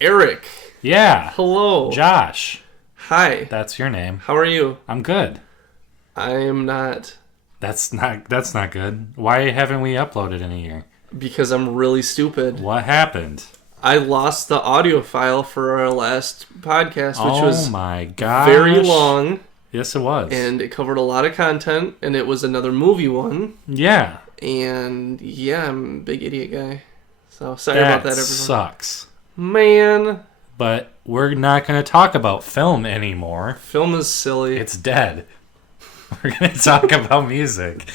Eric. Yeah. Hello. Josh. Hi. That's your name. How are you? I'm good. I am not. That's not good. Why haven't we uploaded in a year? Because I'm really stupid. What happened? I lost the audio file for our last podcast, which was my gosh. very long. Yes, it was. And it covered a lot of content, and it was another movie one. Yeah. And yeah, I'm a big idiot guy. So sorry about that, everyone. Sucks. Man. But we're not going to talk about film anymore. Film is silly. It's dead. We're going to talk about music.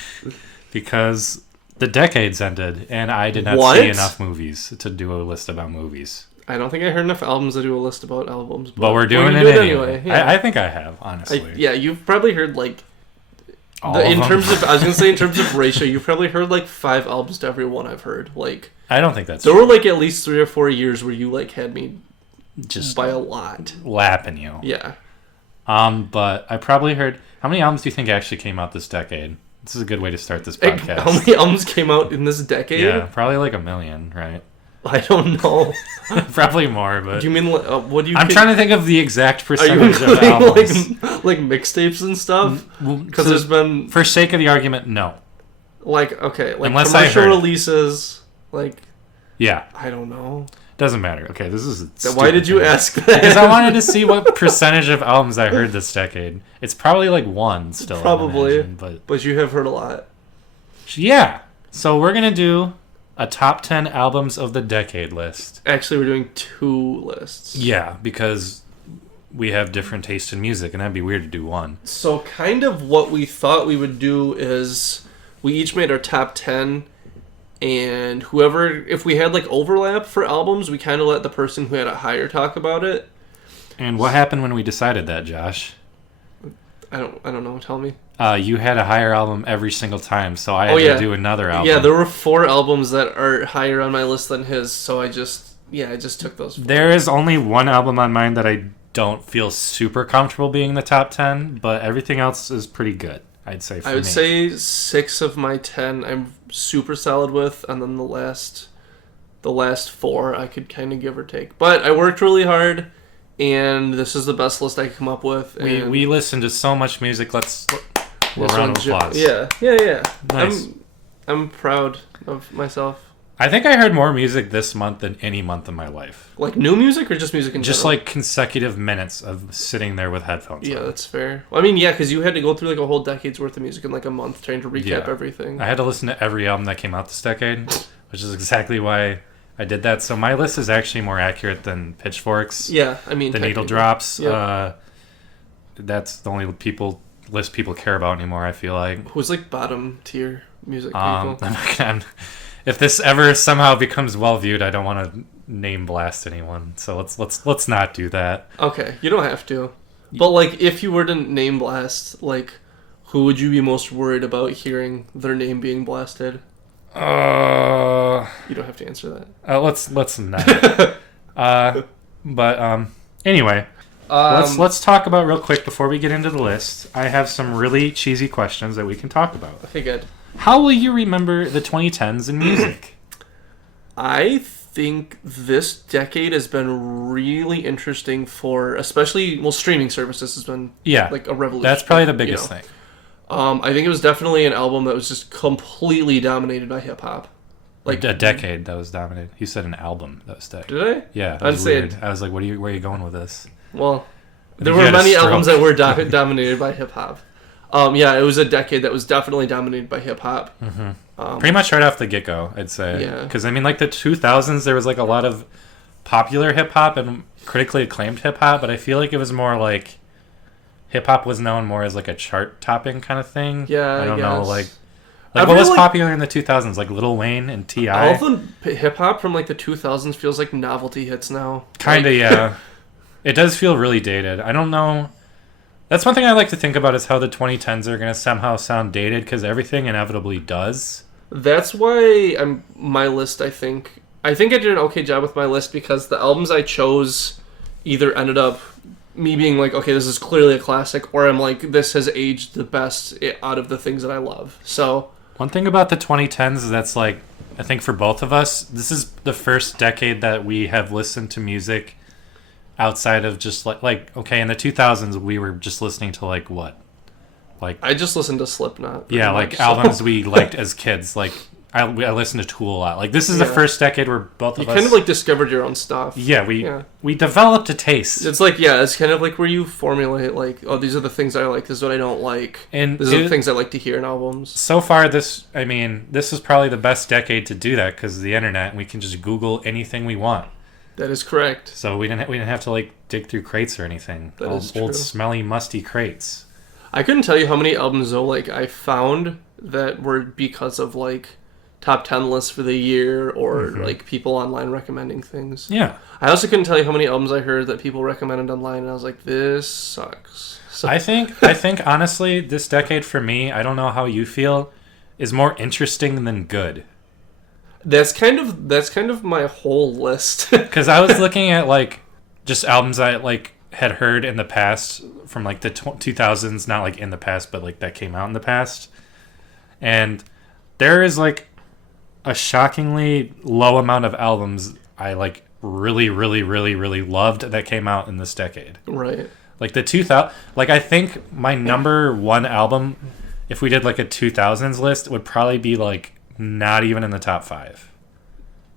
Because the decade's ended, and I did not see enough movies to do a list about movies. I don't think I heard enough albums to do a list about albums. But we're doing it anyway. Yeah. I think I have, honestly. You've probably heard like... I was gonna say in terms of ratio, you've probably heard like 5 albums to every one I've heard. Like, I don't think that's there were like at least 3 or 4 years where you like had me just by a lot lapping you. Yeah. But I probably heard. How many albums do you think actually came out this decade? This is a good way to start this podcast. How many albums came out in this decade? Yeah, probably like 1 million, right? I don't know. Probably more, but do you mean what do you? I'm trying to think of the exact percentage of albums, like mixtapes and stuff. Because there's been, for sake of the argument, no. Like okay, like unless commercial releases, like yeah, I don't know. Doesn't matter. Okay, this is. Why did you ask that? Because I wanted to see what percentage of albums I heard this decade. It's probably like 1 still. Probably, imagine, but you have heard a lot. Yeah. So we're gonna do a top 10 albums of the decade list. Actually, we're doing 2 lists. Yeah, because we have different taste in music, and that'd be weird to do 1. So kind of what we thought we would do is we each made our top 10, and if we had like overlap for albums, we kind of let the person who had it higher talk about it. And what happened when we decided that, Josh? I don't know. Tell me. You had a higher album every single time, so I had to do another album. Yeah, there were 4 albums that are higher on my list than his, so I just took those 4. There is only 1 album on mine that I don't feel super comfortable being in the top 10, but everything else is pretty good, I'd say, for me. I would say 6 of my 10 I'm super solid with, and then the last 4 I could kind of give or take. But I worked really hard, and this is the best list I could come up with. And we listened to so much music. We'll round of applause. Yeah. Nice. I'm proud of myself. I think I heard more music this month than any month in my life. Like new music or just music in general? Just like consecutive minutes of sitting there with headphones on. That's fair. Well, I mean, yeah, because you had to go through like a whole decade's worth of music in like a month trying to recap everything. I had to listen to every album that came out this decade, which is exactly why I did that. So my list is actually more accurate than Pitchfork's. Yeah, I mean... The Needle Drops. Yep. That's the only list people care about anymore, I feel like. Who's like bottom tier music people? If this ever somehow becomes well viewed, I don't want to name blast anyone. So let's not do that. Okay, you don't have to. But like, if you were to name blast, like, who would you be most worried about hearing their name being blasted? You don't have to answer that. Let's not. Anyway, let's talk about real quick before we get into the list. I have some really cheesy questions that we can talk about. Okay, good. How will you remember the 2010s in music? I think this decade has been really interesting for, especially, streaming services has been like a revolution. That's probably the biggest thing. I think it was definitely an album that was just completely dominated by hip hop. Like a decade that was dominated. You said an album that was decade. Did I? Yeah, that was weird. I was like, where are you going with this? Well, there were many albums that were dominated by hip hop. It was a decade that was definitely dominated by hip hop. Mm-hmm. Pretty much right off the get go, I'd say. Yeah. Because I mean, like the 2000s, there was like a lot of popular hip hop and critically acclaimed hip hop, but I feel like it was more like hip hop was known more as like a chart topping kind of thing. Yeah, I don't know, like what was popular in the 2000s, like Lil Wayne and T.I. All the hip hop from like the 2000s feels like novelty hits now. Kind of, yeah. It does feel really dated. I don't know. That's one thing I like to think about is how the 2010s are going to somehow sound dated, because everything inevitably does. That's why my list, I think I did an okay job with my list, because the albums I chose either ended up me being like, okay, this is clearly a classic, or I'm like, this has aged the best out of the things that I love. So one thing about the 2010s is that's like I think for both of us, this is the first decade that we have listened to music outside of just like okay, in the 2000s we were just listening to like what? Like I just listened to Slipknot. Yeah, much, like albums we liked as kids. Like I listened to Tool a lot. Like this is the first decade where both of us kind of like discovered your own stuff. Yeah, we developed a taste. It's like it's kind of like where you formulate like, oh, these are the things I like. This is what I don't like. And these are the things I like to hear in albums. So far, this is probably the best decade to do that because of the internet, and we can just Google anything we want. That is correct. So we didn't have to like dig through crates or anything. That is true. Old smelly musty crates. I couldn't tell you how many albums though like I found that were because of like top 10 lists for the year or like people online recommending things. Yeah. I also couldn't tell you how many albums I heard that people recommended online and I was like, this sucks. So I think honestly this decade for me, I don't know how you feel, is more interesting than good. That's kind of my whole list. Because I was looking at like just albums I like had heard in the past from like the 2000s, not like in the past, but like that came out in the past. And there is like a shockingly low amount of albums I like really, really, really, really loved that came out in this decade. Right. Like the 2000, like I think my number one album, if we did like a 2000s list, would probably be like not even in the top 5.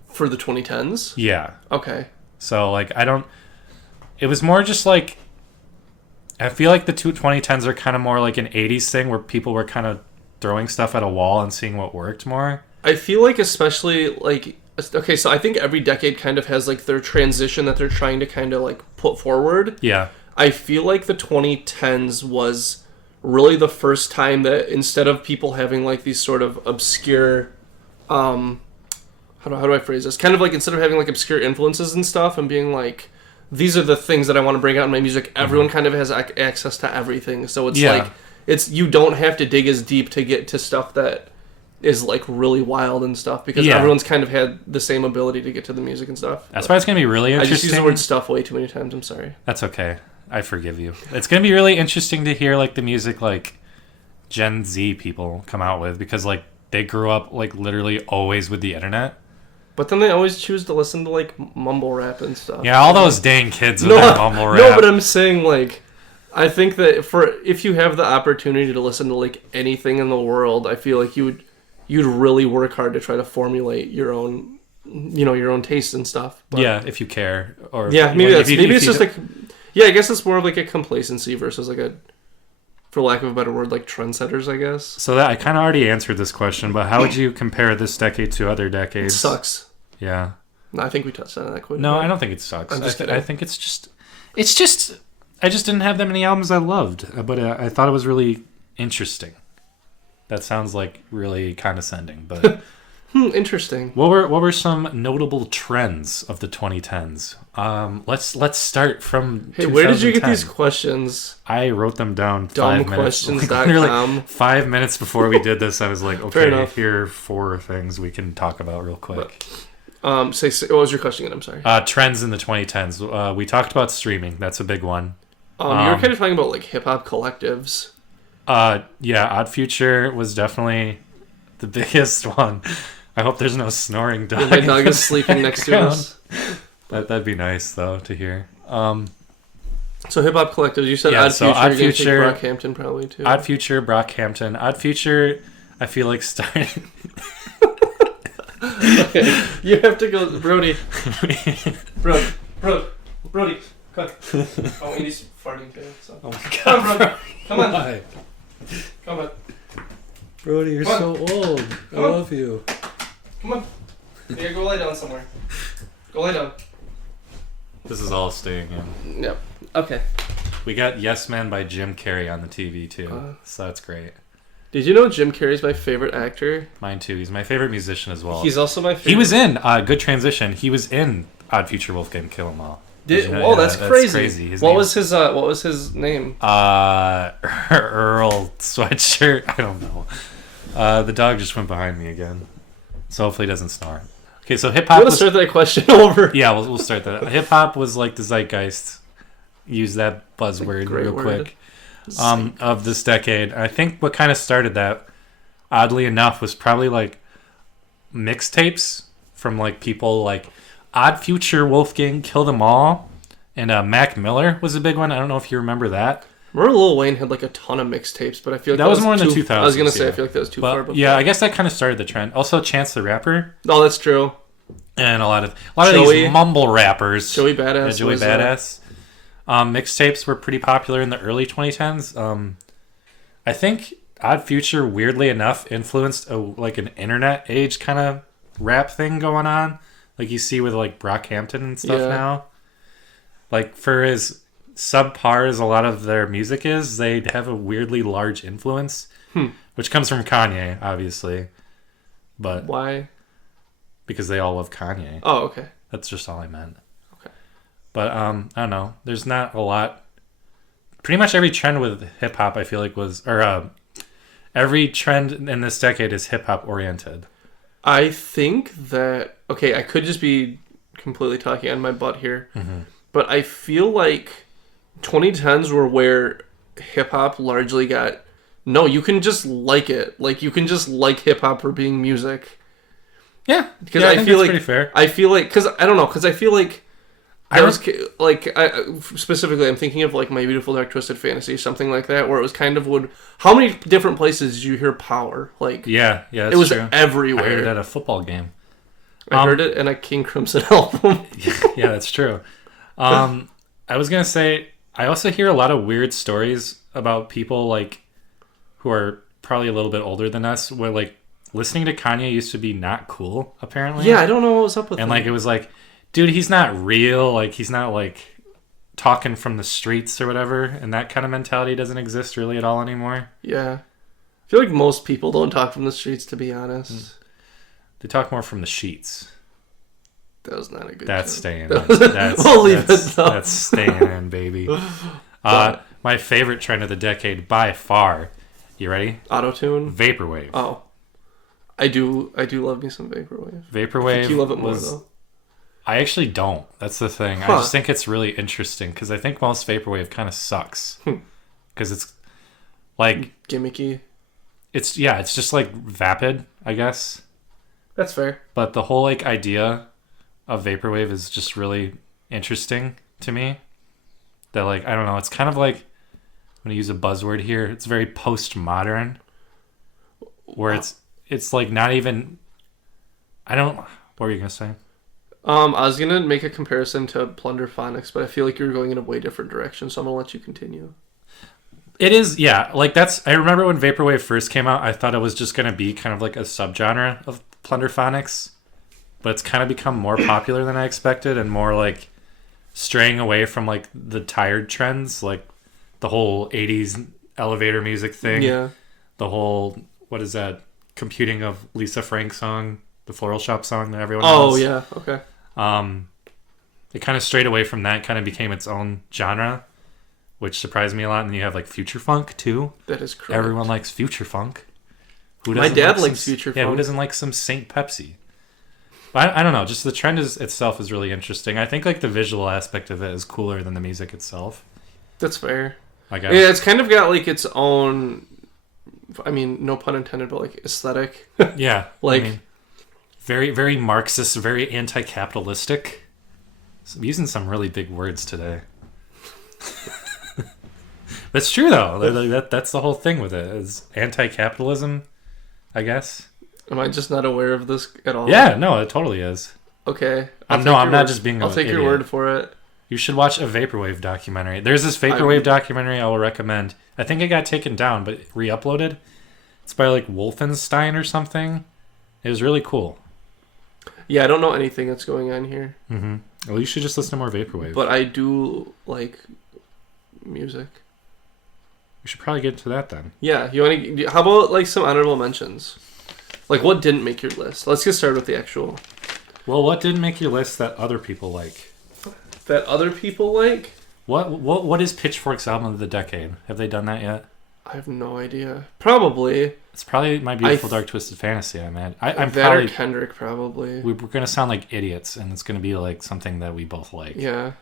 For the 2010s? Yeah. Okay. So like it was more just like I feel like the 2010s are kind of more like an 80s thing where people were kind of throwing stuff at a wall and seeing what worked more. I feel like especially like okay, so I think every decade kind of has like their transition that they're trying to kind of like put forward. Yeah. I feel like the 2010s was really the first time that instead of people having like these sort of obscure how do I phrase this? Kind of like instead of having like obscure influences and stuff and being like these are the things that I want to bring out in my music, everyone kind of has access to everything. So it's like you don't have to dig as deep to get to stuff that is like really wild and stuff because everyone's kind of had the same ability to get to the music and stuff. That's why it's going to be really interesting. I just use the word stuff way too many times. I'm sorry. That's okay. I forgive you. It's going to be really interesting to hear like the music like Gen Z people come out with because like they grew up like literally always with the internet. But then they always choose to listen to like mumble rap and stuff. Yeah, all those dang kids with their mumble rap. No, but I'm saying like I think that if you have the opportunity to listen to like anything in the world, I feel like you'd really work hard to try to formulate your own, your own taste and stuff. But, yeah, if you care, or maybe it's just like, I guess it's more of like a complacency versus like a, for lack of a better word, like trendsetters, I guess. So that I kind of already answered this question, but how would you compare this decade to other decades? It sucks. Yeah. No, I think we touched on that quite. No, I don't think it sucks. I'm just kidding. I think it's just I just didn't have that many albums I loved, but I thought it was really interesting. That sounds like really condescending, but interesting. What were some notable trends of the 2010s? Let's start from. Hey, where did you get these questions? I wrote them down. 5 minutes. Dumbquestions.com. 5 minutes before we did this, I was like, okay, here are 4 things we can talk about real quick. What was your question again? I'm sorry. Trends in the 2010s. We talked about streaming. That's a big one. You were kind of talking about like hip hop collectives. Yeah, Odd Future was definitely the biggest one. I hope there's no snoring dog. My dog is sleeping next to us. That'd be nice though to hear. So hip hop collectives. You said Odd Future. Odd Future, Brockhampton probably too. Odd Future, Brockhampton. Odd Future. I feel like started. Okay, you have to go, Brody. Brody, come on. Oh, and he's farting too. So. Oh my God, come on, Brody. Come on. Why? Come on. Brody, you're so old. I love you. Come on. Yeah, go lay down somewhere. Go lay down. This is all staying in. Yep. Okay. We got Yes Man by Jim Carrey on the TV too, so that's great. Did you know Jim Carrey's my favorite actor? Mine too. He's my favorite musician as well. He's also my favorite. He was in good transition. He was in Odd Future Wolfgang Kill 'Em All. That's crazy. What was his name? Earl Sweatshirt. I don't know. The dog just went behind me again, so hopefully he doesn't snore. Okay, so hip hop. Let's start that question over. Yeah, we'll start that. Hip hop was like the zeitgeist. Use that buzzword real quick. Of this decade. I think what kind of started that, oddly enough, was probably like mixtapes from like people like Odd Future, Wolfgang, Kill Them All, and Mac Miller was a big one. I don't know if you remember that. Remember Lil Wayne had like a ton of mixtapes, but I feel like that was more in the 2000s. I was gonna say I feel like that was too far before. Yeah, I guess that kind of started the trend. Also, Chance the Rapper. Oh, that's true. And a lot of these mumble rappers. Joey Badass. Yeah, Joey Badass. Mixtapes were pretty popular in the early 2010s. I think Odd Future, weirdly enough, influenced like an internet age kind of rap thing going on, like you see with like Brockhampton and stuff now. Like for as subpar as a lot of their music is, they have a weirdly large influence, which comes from Kanye, obviously. But why? Because they all love Kanye. Oh, okay. That's just all I meant. Okay. But I don't know. There's not a lot. Pretty much every trend with hip hop, I feel like every trend in this decade is hip hop oriented. I think that I could just be completely talking on my butt here, but I feel like 2010s were where hip hop largely got. No, you can just like it. Like you can just like hip hop for being music. Yeah, because I feel think like pretty fair. I feel like because I don't know because I feel like specifically I'm thinking of like My Beautiful Dark Twisted Fantasy, something like that, where it was kind of how many different places did you hear Power? Like that's it was true. Everywhere. I heard it at a football game. I heard it in a King Crimson album. Yeah, that's true. I was gonna say I also hear a lot of weird stories about people like who are probably a little bit older than us, where like listening to Kanye used to be not cool, apparently. Yeah, I don't know what was up with him. And like it was like, dude, he's not real. Like he's not like talking from the streets or whatever. And that kind of mentality doesn't exist really at all anymore. Yeah. I feel like most people don't talk from the streets, to be honest. They talk more from the sheets. That was not a good That's joke. staying in. We'll leave it though. That's staying in, baby. My favorite trend of the decade by far. You ready? Auto-tune? Vaporwave. Oh. I do love me some Vaporwave. Vaporwave. I think you love it more, though. I actually don't. That's the thing. I just think it's really interesting because I think most Vaporwave kind of sucks. Because it's like... gimmicky. It's just like vapid, I guess. That's fair. But the whole like idea of Vaporwave is just really interesting to me. That like, I don't know, it's kind of like... I'm going to use a buzzword here. It's very postmodern. Where it's like not even... What were you going to say? I was going to make a comparison to Plunderphonics, but I feel like you're going in a way different direction, so I'm going to let you continue. It is, yeah. Like I remember when Vaporwave first came out, I thought it was just going to be kind of like a subgenre of Plunderphonics. But it's kind of become more popular than I expected and more like straying away from like the tired trends, like the whole 80s elevator music thing. Yeah. The whole, what is that, computing of Lisa Frank song, the Floral Shop song that everyone knows. Oh, yeah, okay. It kind of strayed away from that, kind of became its own genre, which surprised me a lot. And then you have like future funk too. That is correct. Everyone likes future funk. My dad likes future funk. Yeah, who doesn't like some Saint Pepsi? But I don't know. Just the trend itself is really interesting. I think like the visual aspect of it is cooler than the music itself. That's fair. I guess. Yeah, it's kind of got like its own. I mean, no pun intended, but like aesthetic. Yeah, like. I mean, very, very Marxist, very anti-capitalistic. I'm using some really big words today. That's true, though. That's the whole thing with it, is anti-capitalism, I guess. Am I just not aware of this at all? Yeah, no, it totally is. Okay. I'm not just being I'll take your word for it. You should watch a Vaporwave documentary. There's this Vaporwave documentary I will recommend. I think it got taken down, but re-uploaded. It's by like Wolfenstein or something. It was really cool. Yeah, I don't know anything that's going on here. Mm-hmm. Well, you should just listen to more Vaporwave. But I do like music. We should probably get into that then. Yeah, how about like some honorable mentions? Like what didn't make your list? Let's get started with the actual. Well, what didn't make your list that other people like? That other people like? What is Pitchfork's album of the decade? Have they done that yet? I have no idea. Probably. It's probably My Beautiful Dark Twisted Fantasy, I'm that probably... or Kendrick, probably. We're going to sound like idiots, and it's going to be like something that we both like. Yeah.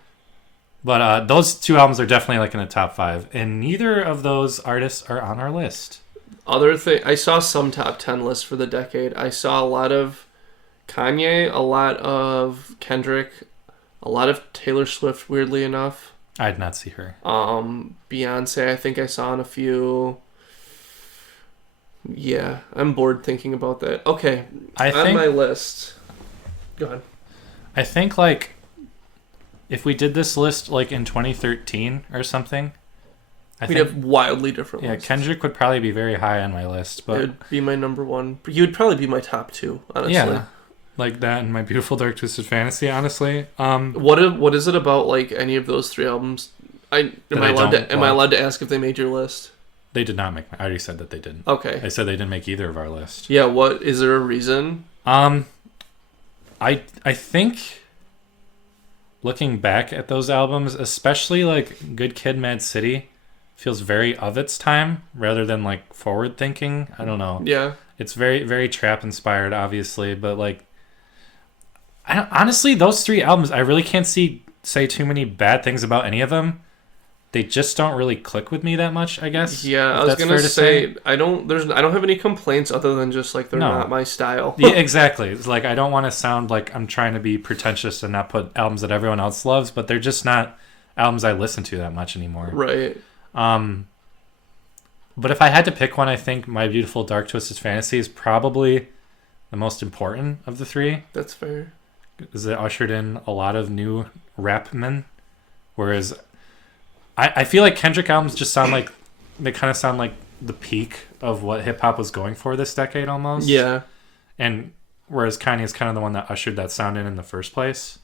But those two albums are definitely like in the top 5, and neither of those artists are on our list. I saw some top 10 lists for the decade. I saw a lot of Kanye, a lot of Kendrick, a lot of Taylor Swift, weirdly enough. I did not see her. Beyonce, I think I saw in a few. Yeah, I'm bored thinking about that. Okay, on my list. Go ahead. I think, like, if we did this list, like, in 2013 or something, we'd have wildly different lists. Yeah, Kendrick would probably be very high on my list. But it would be my number one. He would probably be my top two, honestly. Yeah, like that and My Beautiful Dark Twisted Fantasy, honestly. What is it about, like, any of those three albums? Am I allowed to ask if they made your list? They did not make. I already said that they didn't. Okay. I said they didn't make either of our lists. Yeah. What is there a reason? I think, looking back at those albums, especially like Good Kid, Mad City, feels very of its time rather than like forward thinking. I don't know. Yeah. It's very, very trap inspired, obviously, but like, honestly, those three albums, I really can't say too many bad things about any of them. They just don't really click with me that much, I guess. Yeah, I was gonna say I don't have any complaints other than just like they're not my style. Yeah, exactly. It's like I don't want to sound like I'm trying to be pretentious and not put albums that everyone else loves, but they're just not albums I listen to that much anymore. Right. But if I had to pick one, I think My Beautiful Dark Twisted Fantasy is probably the most important of the three. That's fair. Because it ushered in a lot of new rap men, whereas I feel like Kendrick albums just sound like they kind of sound like the peak of what hip hop was going for this decade almost. Yeah. And whereas Kanye is kind of the one that ushered that sound in the first place.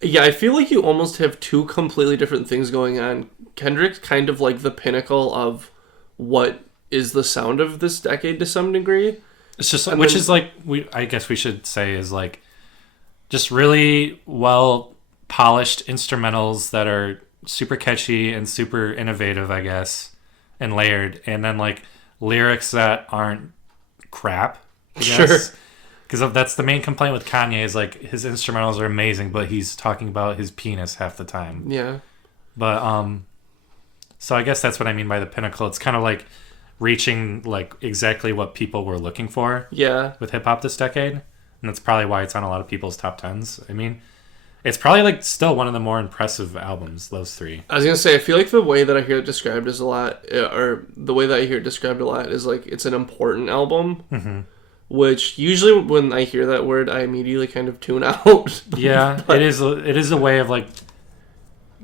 Yeah, I feel like you almost have two completely different things going on. Kendrick's kind of like the pinnacle of what is the sound of this decade to some degree. It's just is like I guess we should say is like just really well polished instrumentals that are super catchy and super innovative, I guess, and layered, and then like lyrics that aren't crap, I guess. Sure. Because that's the main complaint with Kanye is like his instrumentals are amazing, but he's talking about his penis half the time. Yeah. But so I guess that's what I mean by the pinnacle. It's kind of like reaching like exactly what people were looking for. Yeah. With hip hop this decade, and that's probably why it's on a lot of people's top 10s. I mean, it's probably like still one of the more impressive albums, those three. I was gonna say, I feel like the way that I hear it described is a lot, or the way that I hear it described a lot is like it's an important album. Mm-hmm. Which usually when I hear that word, I immediately kind of tune out. Yeah, it is a way of like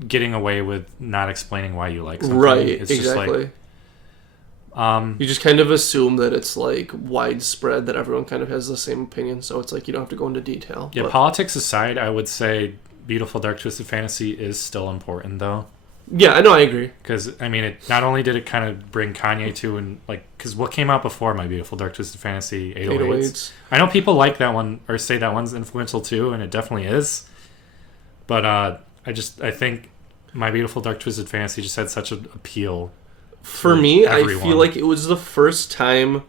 getting away with not explaining why you like something. Right, it's exactly. Just like, you just kind of assume that it's like widespread, that everyone kind of has the same opinion, so it's like you don't have to go into detail. Yeah, politics aside, I would say Beautiful Dark Twisted Fantasy is still important though. Yeah, I know, I agree. Because, I mean, it not only did it kind of bring Kanye to, and like, because what came out before My Beautiful Dark Twisted Fantasy, 808s. I know people like that one, or say that one's influential too, and it definitely is. But I think My Beautiful Dark Twisted Fantasy just had such an appeal. For me, everyone. I feel like it was the first time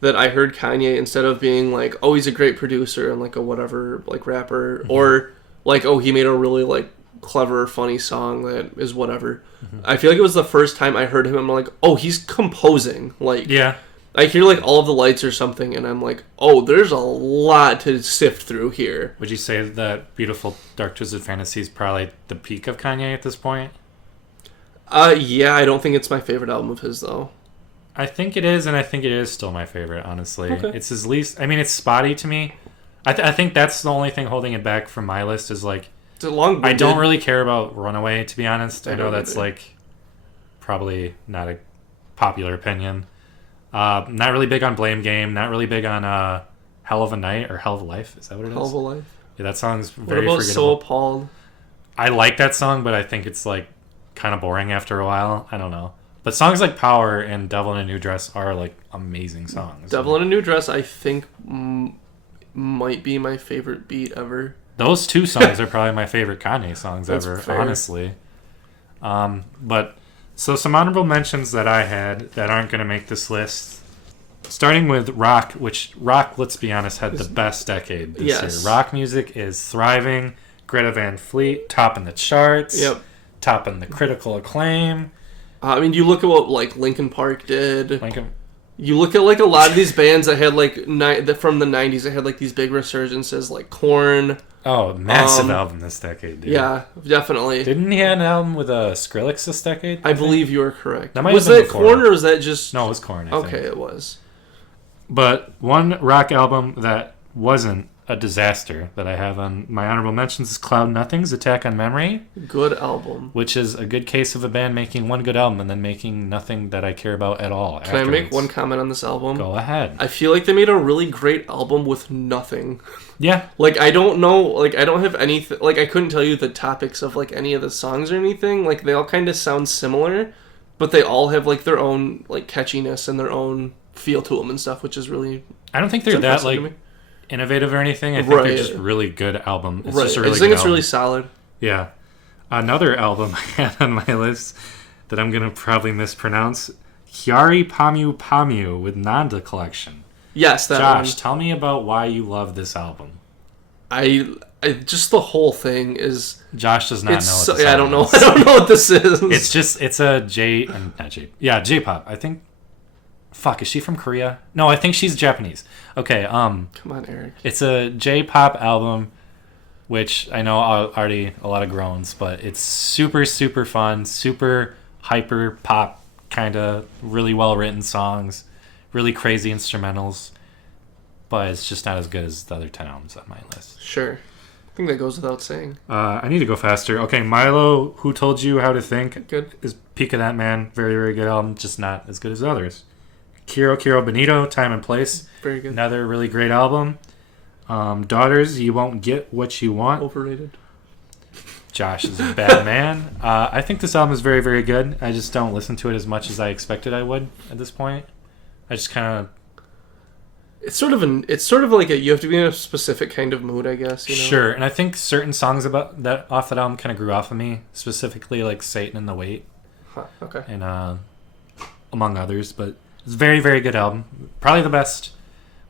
that I heard Kanye, instead of being like, oh, he's a great producer and like a whatever, like rapper, mm-hmm. or like, oh, he made a really like clever, funny song that is whatever. Mm-hmm. I feel like it was the first time I heard him. I'm like, oh, he's composing. Like, yeah, I hear like All of the Lights or something, and I'm like, oh, there's a lot to sift through here. Would you say that Beautiful Dark Twisted Fantasy is probably the peak of Kanye at this point? Yeah, I don't think it's my favorite album of his though. I think it is, and I think it is still my favorite. Honestly, okay. It's his least. I mean, it's spotty to me. I think that's the only thing holding it back from my list is like. I don't really care about Runaway, to be honest. I know that's like probably not a popular opinion. Not really big on Blame Game. Not really big on Hell of a Night or Hell of a Life. Is that what it is? Hell of a Life. Yeah, that song's very forgettable. What about forgettable. So Appalled? I like that song, but I think it's like kind of boring after a while. I don't know. But songs like Power and Devil in a New Dress are like amazing songs. Devil in a New Dress, I think, might be my favorite beat ever. Those two songs are probably my favorite Kanye songs ever, fair. Honestly. But so some honorable mentions that I had that aren't going to make this list. Starting with rock, which rock, let's be honest, had the best decade this year. Rock music is thriving. Greta Van Fleet topping the charts. Yep. Topping the critical acclaim. I mean, you look at what like Linkin Park did. You look at like a lot of these bands that had like from the 90s that had like these big resurgences, like Korn. Oh, massive album this decade, dude. Yeah, definitely. Didn't he have an album with Skrillex this decade? I believe you are correct. That might was have been that before. Korn or was that just... No, it was Korn, I okay, think. it was. But one rock album that wasn't a disaster that I have on my honorable mentions is Cloud Nothing's Attack on Memory. Good album. Which is a good case of a band making one good album and then making nothing that I care about at all. Can I make one comment on this album? Go ahead. I feel like they made a really great album with nothing. Yeah. Like, I don't know, like, I don't have anything, like, I couldn't tell you the topics of, like, any of the songs or anything. Like, they all kind of sound similar, but they all have, like, their own, like, catchiness and their own feel to them and stuff, which is really... I don't think they're that, like, innovative or anything. I think they're just really good album. It's just a really I think good it's album. really solid. Yeah. Another album I had on my list that I'm going to probably mispronounce, Hyari Pamu Pamu with Nanda Collection. Yes, that Josh, one. tell me about why you love this album. I just the whole thing is... Josh does not know what this I don't album know. is. I don't know what this is. It's a J-pop. I think... Fuck, is she from Korea? No, I think she's Japanese. Okay, Come on, Eric. It's a J-pop album, which I know already a lot of groans, but it's super, super fun, super hyper pop, kind of really well-written songs, really crazy instrumentals, but it's just not as good as the other 10 albums on my list. Sure. I think that goes without saying. I need to go faster. Okay, Milo, Who Told You How to Think? Good. Is Peak of That Man. Very, very good album, just not as good as others. Kiro Benito, Time and Place. Very good. Another really great album. Daughters, You Won't Get What You Want. Overrated. Josh is a bad man. I think this album is very, very good. I just don't listen to it as much as I expected I would at this point. I just kind of... It's sort of like you have to be in a specific kind of mood, I guess. You know? Sure, and I think certain songs about that off that album kind of grew off of me, specifically like Satan and the Wait. Huh, okay. And among others, but it's a very, very good album. Probably the best,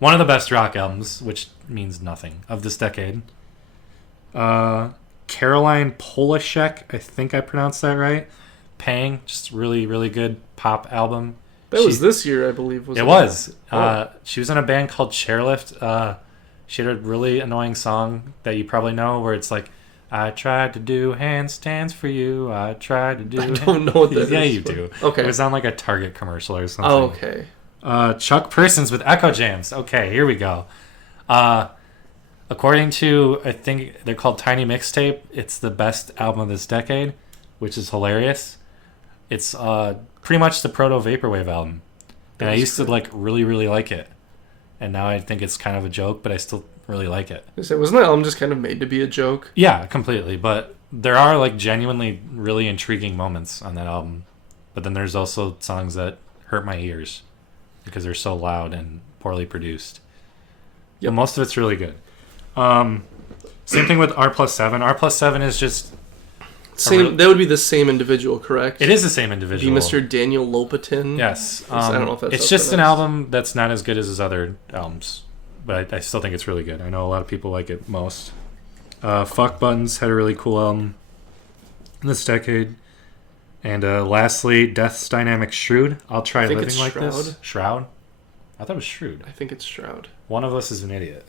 one of the best rock albums, which means nothing, of this decade. Caroline Polachek, I think I pronounced that right. Pang, just really, really good pop album. That was this year, I believe. It was. She was in a band called Chairlift. She had a really annoying song that you probably know where it's like, I tried to do handstands for you. I tried to do... I don't know what that is. Yeah, you do. Okay. It was on like a Target commercial or something. Oh, okay. Chuck Persons with Echo Jams. Okay, here we go. According to, I think they're called Tiny Mixtape, it's the best album of this decade, which is hilarious. It's pretty much the proto Vaporwave album. And I used to like really, really like it. And now I think it's kind of a joke, but I still really like it. Wasn't that album just kind of made to be a joke? Yeah, completely. But there are like genuinely really intriguing moments on that album. But then there's also songs that hurt my ears because they're so loud and poorly produced. Yep. But most of it's really good. Same thing with R+7. R+7 is just... That would be the same individual, correct? It is the same individual. Be Mr. Daniel Lopatin. Yes. I don't know if that's it's just an album that's not as good as his other albums. But I still think it's really good. I know a lot of people like it most. Fuck Buttons had a really cool album this decade. And lastly, Death's Dynamic Shrewd. I'll Try Living Like This. Shroud? I thought it was Shrewd. I think it's Shroud. One of us is an idiot.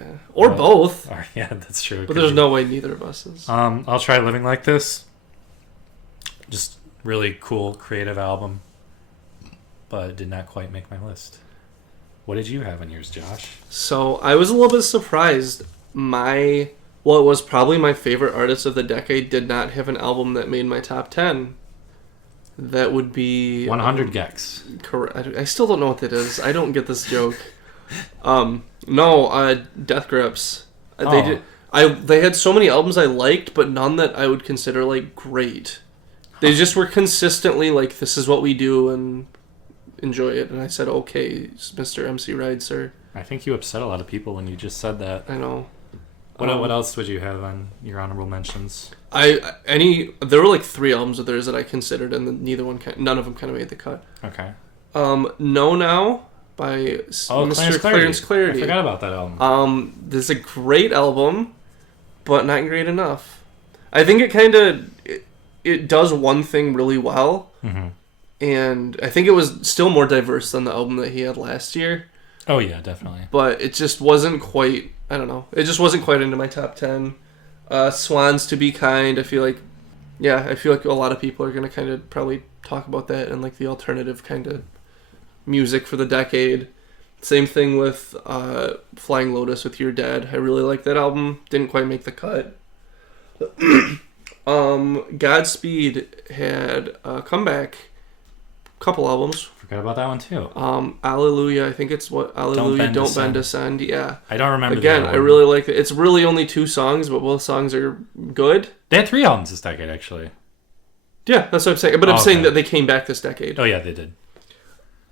Yeah. Or both. Yeah, that's true. But there's no way neither of us is. I'll Try Living Like This. Just really cool, creative album. But it did not quite make my list. What did you have on yours, Josh? So, I was a little bit surprised. It was probably my favorite artist of the decade did not have an album that made my top 10. That would be... 100 Gex. Correct. I still don't know what that is. I don't get this joke. Death Grips. They had so many albums I liked, but none that I would consider, like, great. They just were consistently like, this is what we do, and enjoy it. And I said, okay, Mr. MC Ride, sir. I think you upset a lot of people when you just said that. I know. What else would you have on your honorable mentions? There were like 3 albums of theirs that I considered, and none of them kind of made the cut. Okay. Know Now by Mr. Clarence Clarity. I forgot about that album. This is a great album, but not great enough. I think it kind of it does one thing really well, and I think it was still more diverse than the album that he had last year. Oh yeah, definitely. But it just wasn't quite. I don't know. It just wasn't quite into my top 10. Swans to Be Kind. I feel like a lot of people are gonna kind of probably talk about that and like the alternative kind of music for the decade. Same thing with Flying Lotus with You're Dead. I really like that album. Didn't quite make the cut. Godspeed had a comeback. Couple albums. Forgot about that one too. Alleluia. I think it's what Alleluia. Don't Bend Ascend. Yeah. I don't remember. Again, I really like it. It's really only 2 songs, but both songs are good. They had 3 albums this decade, actually. Yeah, that's what I'm saying. But I'm saying that they came back this decade. Oh yeah, they did.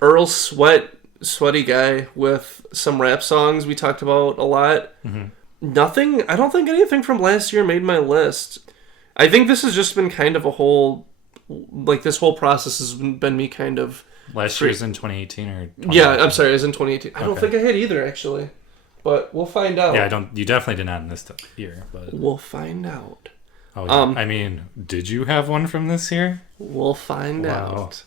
Earl Sweaty Guy with some rap songs we talked about a lot. Mm-hmm. Nothing. I don't think anything from last year made my list. I think this has just been kind of a whole, like this whole process has been me kind of. Last year's in 2018 or 2019? Yeah, I'm sorry, it was in 2018. I don't think I had either actually, but we'll find out. Yeah, I don't. You definitely did not in this year, but we'll find out. Oh, yeah. I mean, did you have one from this year? We'll find out.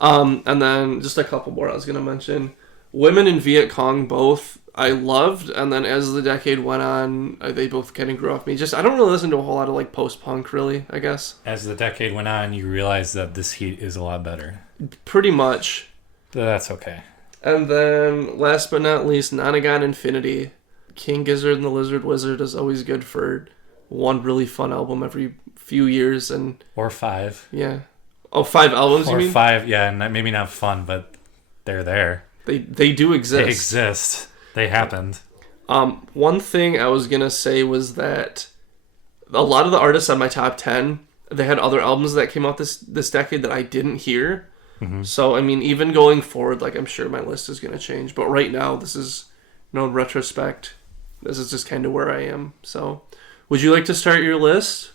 And then just a couple more I was gonna mention. Women in Viet Cong both I loved, and then as the decade went on, they both kind of grew off me. Just I don't really listen to a whole lot of like post punk, really. I guess as the decade went on, you realized that this heat is a lot better. Pretty much. That's okay. And then last but not least, Nonagon Infinity. King Gizzard and the Lizard Wizard is always good for one really fun album every few years, and or 5. Yeah. Oh, 5 albums. Or you mean? 5? Yeah, maybe not fun, but they're there. They do exist. They exist. They happened. One thing I was gonna say was that a lot of the artists on my top 10, they had other albums that came out this decade that I didn't hear. Mm-hmm. So I mean, even going forward, like I'm sure my list is gonna change. But right now, this is no retrospect. This is just kind of where I am. So, would you like to start your list?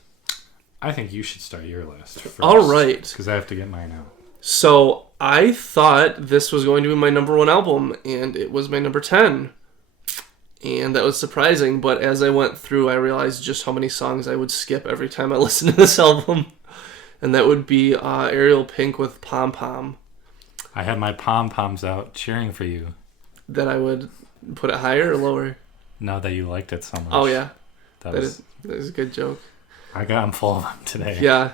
I think you should start your list first. All right, because I have to get mine out. So I thought this was going to be my number 1 album, and it was my number 10. And that was surprising, but as I went through, I realized just how many songs I would skip every time I listened to this album. And that would be Ariel Pink with Pom Pom. I had my pom-poms out cheering for you. That I would put it higher or lower? No, that you liked it so much. Oh, yeah. That is a good joke. I'm full of them today. Yeah.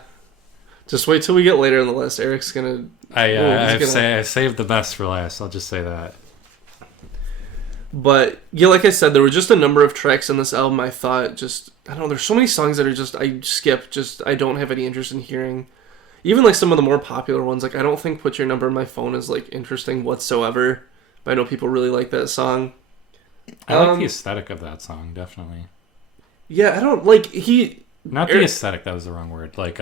Just wait till we get later in the list. Eric's going to... I saved the best for last. I'll just say that. But, yeah, like I said, there were just a number of tracks in this album I thought just... I don't know, there's so many songs that are just... I skip, just I don't have any interest in hearing. Even, like, some of the more popular ones. Like, I don't think Put Your Number in My Phone is, like, interesting whatsoever. But I know people really like that song. I like the aesthetic of that song, definitely. Yeah, I don't... Like, Not the aesthetic, that was the wrong word. Like,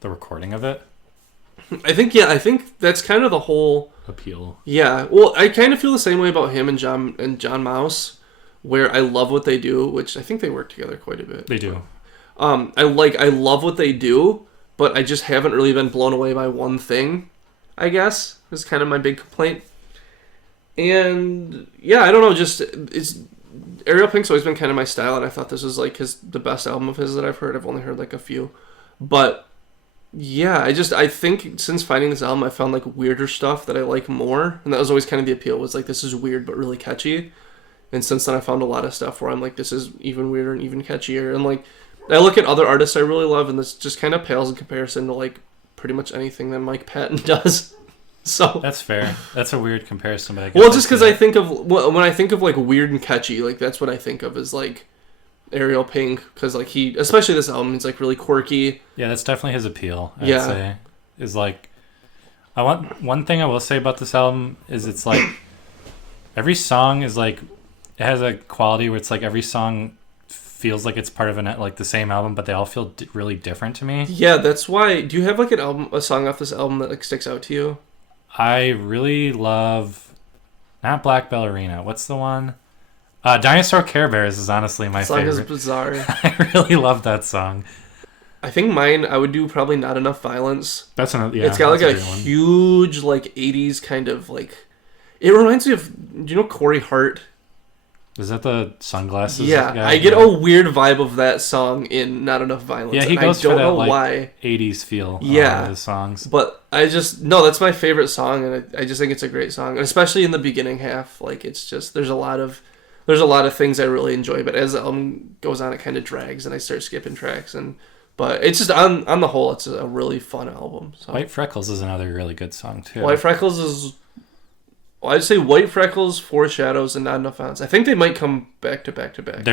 the recording of it. I think that's kind of the whole appeal. Yeah, well, I kind of feel the same way about him and John Mouse, where I love what they do, which I think they work together quite a bit. They do. I love what they do, but I just haven't really been blown away by one thing. I guess is kind of my big complaint. And yeah, I don't know, just it's Ariel Pink's always been kind of my style, and I thought this was like the best album of his that I've heard. I've only heard like a few, but. Yeah, I think since finding this album, I found like weirder stuff that I like more, and that was always kind of the appeal. Was like this is weird but really catchy, and since then I found a lot of stuff where I'm like this is even weirder and even catchier, and like I look at other artists I really love, and this just kind of pales in comparison to like pretty much anything that Mike Patton does. So that's fair. That's a weird comparison, but I guess well, just because I think of when I think of like weird and catchy, like that's what I think of as like. Ariel Pink, because like especially this album, it's like really quirky. Yeah, that's definitely his appeal. I'd say is like, one thing I will say about this album is it's like every song is like it has a quality where it's like every song feels like it's part of like the same album, but they all feel really different to me. Yeah, that's why. Do you have like a song off this album that like sticks out to you? I really love, not Black Ballerina. What's the one? Dinosaur Care Bears is honestly my favorite. Song is bizarre. I really love that song. I think mine, I would do probably Not Enough Violence. That's another, yeah. It's got like a huge, like, 80s kind of, like... It reminds me of, do you know Corey Hart? Is that the sunglasses Yeah, guy? I get a weird vibe of that song in Not Enough Violence. Yeah, he goes I don't for that know like why. 80s feel Yeah. on his songs. But no, that's my favorite song, and I just think it's a great song, and especially in the beginning half. Like, it's just there's a lot of things I really enjoy, but as the album goes on, it kind of drags, and I start skipping tracks. But it's just on the whole, it's a really fun album. So. White Freckles is another really good song too. White Freckles is. Well, I'd say White Freckles, Four Shadows, and Not Enough Violence. I think they might come back to back to back.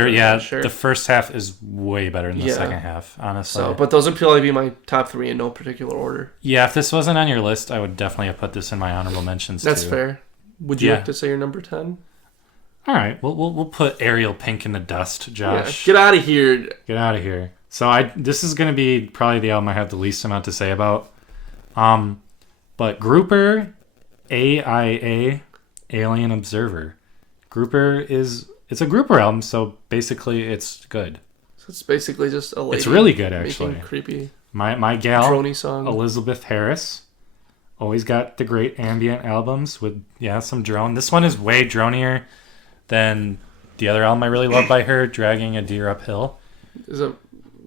Sure. The first half is way better than the second half, honestly. So, but those would probably be my top three in no particular order. Yeah, if this wasn't on your list, I would definitely have put this in my honorable mentions. That's fair. Would you like to say your number 10? All right, we'll put Ariel Pink in the dust, Josh. Yeah, get out of here. Get out of here. So this is going to be probably the album I have the least amount to say about. But Grouper, AIA, Alien Observer. Grouper it's a Grouper album, so basically it's good. So it's basically just a lady. It's really good, actually. Creepy. My gal, drony song. Elizabeth Harris, always got the great ambient albums with some drone. This one is way dronier than the other album I really love by her, Dragging a Deer Uphill. Is it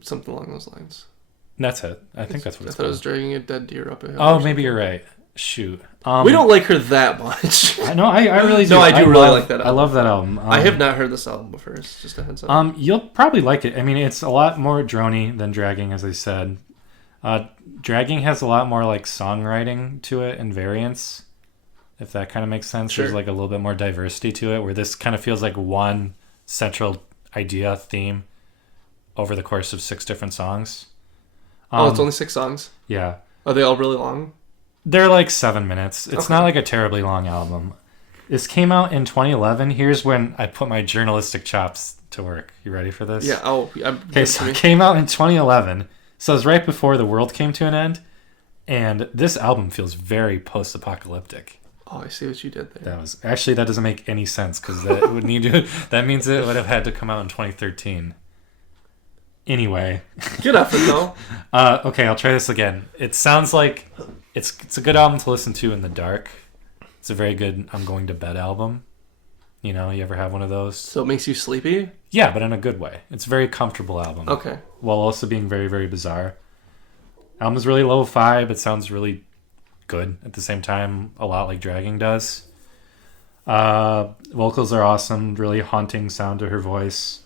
something along those lines? That's it. I think that's what it's called. I thought it was Dragging a Dead Deer Up a Hill. Oh, maybe you're right. Shoot. We don't like her that much. I know. I really do. No, I do really like that album. I love that album. I have not heard this album before. It's just a heads up. You'll probably like it. I mean, it's a lot more drony than Dragging, as I said. Dragging has a lot more like songwriting to it and variants, if that kind of makes sense. Sure. There's like a little bit more diversity to it, where this kind of feels like one central idea, theme, over the course of 6 different songs. It's only 6 songs? Yeah. Are they all really long? They're like 7 minutes. It's not like a terribly long album. This came out in 2011. Here's when I put my journalistic chops to work. You ready for this? Yeah. Okay, so it came out in 2011. So it was right before the world came to an end. And this album feels very post-apocalyptic. Oh, I see what you did there. That doesn't make any sense, because that means it would have had to come out in 2013. Anyway. Good effort, though. Okay, I'll try this again. It sounds like it's a good album to listen to in the dark. It's a very good I'm going to bed album. You know, you ever have one of those? So it makes you sleepy? Yeah, but in a good way. It's a very comfortable album. Okay. While also being very, very bizarre. Album is really lo-fi, but sounds really good at the same time, a lot like Dragging does. Vocals are awesome, really haunting sound to her voice.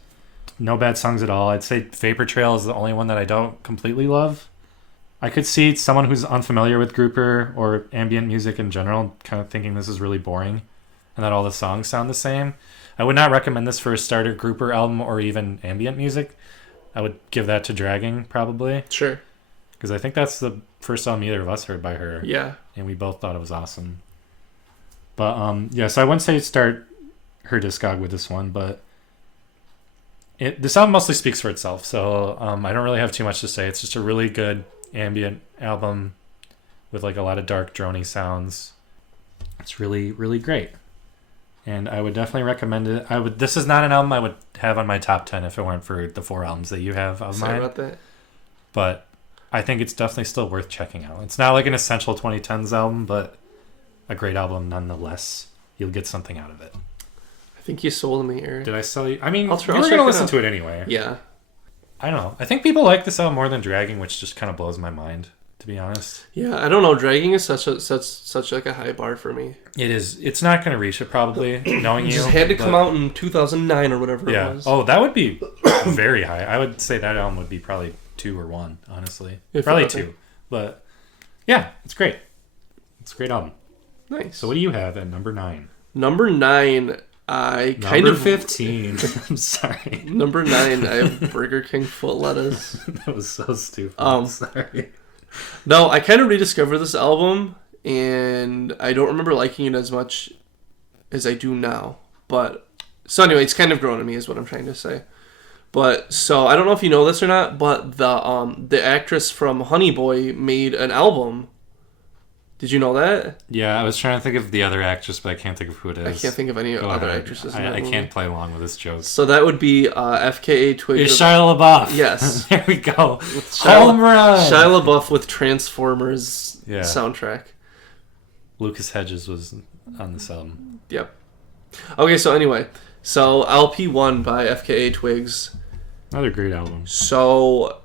No bad songs at all. I'd say Vapor Trail is the only one that I don't completely love. I could see someone who's unfamiliar with Grouper or ambient music in general kind of thinking this is really boring and that all the songs sound the same. I would not recommend this for a starter Grouper album or even ambient music. I would give that to Dragging, probably. Sure. Because I think that's the first album either of us heard by her. Yeah. And we both thought it was awesome. But, so I wouldn't say start her discog with this one, but this album mostly speaks for itself, so I don't really have too much to say. It's just a really good ambient album with like a lot of dark drony sounds. It's really, really great. And I would definitely recommend it. This is not an album I would have on my top 10 if it weren't for the 4 albums that you have of mine. Sorry about that. But I think it's definitely still worth checking out. It's not like an essential 2010s album, but a great album nonetheless. You'll get something out of it. I think you sold me, Eric. Did I sell you? I mean, I'll you were going to listen to it anyway. Yeah. I don't know. I think people like this album more than Dragging, which just kind of blows my mind, to be honest. Yeah, I don't know. Dragging is such like a high bar for me. It is. It's not going to reach it, probably, knowing you. It just had to come out in 2009 or whatever it was. Oh, that would be very high. I would say that album would be probably 2 or 1, honestly. Probably 2. But, yeah, it's great. It's a great album. Nice. So what do you have at number 9? Number 9... Number 15. I'm sorry. Number 9, I have Burger King foot lettuce. That was so stupid. I'm sorry. No, I kind of rediscovered this album, and I don't remember liking it as much as I do now. But so anyway, it's kind of grown on me, is what I'm trying to say. But so I don't know if you know this or not, but the actress from Honey Boy made an album. Did you know that? Yeah, I was trying to think of the other actress, but I can't think of who it is. I can't think of any other actresses. I can't play along with this joke. So that would be FKA Twigs. It's Shia LaBeouf. Yes. There we go. Home run! Shia LaBeouf with Transformers soundtrack. Lucas Hedges was on this album. Yep. Okay, so anyway, So LP1 by FKA Twigs. Another great album. So